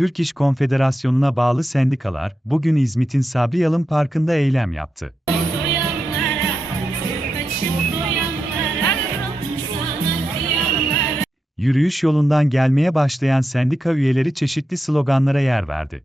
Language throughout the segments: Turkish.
Türk İş Konfederasyonu'na bağlı sendikalar, bugün İzmit'in Sabri Yalın Parkı'nda eylem yaptı. Yürüyüş yolundan gelmeye başlayan sendika üyeleri çeşitli sloganlara yer verdi.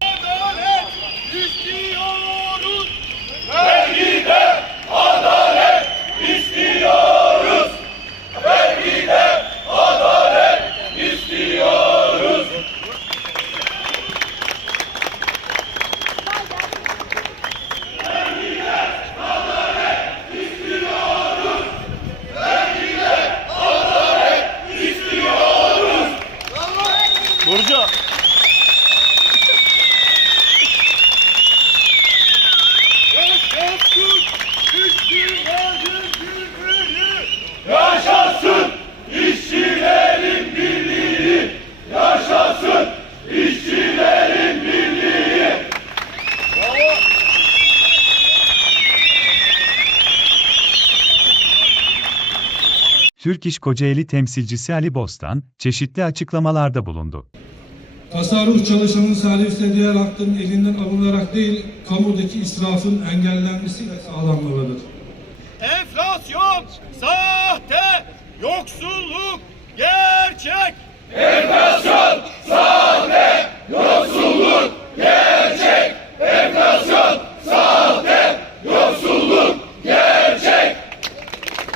Burcu. Türk İş Kocaeli temsilcisi Ali Bostan, çeşitli açıklamalarda bulundu. Tasarruf çalışanın serviste diğer hakkın elinden alınarak değil, kamudaki israfın engellenmesiyle sağlanmalıdır. Enflasyon sahte, yoksulluk gerçek. Enflasyon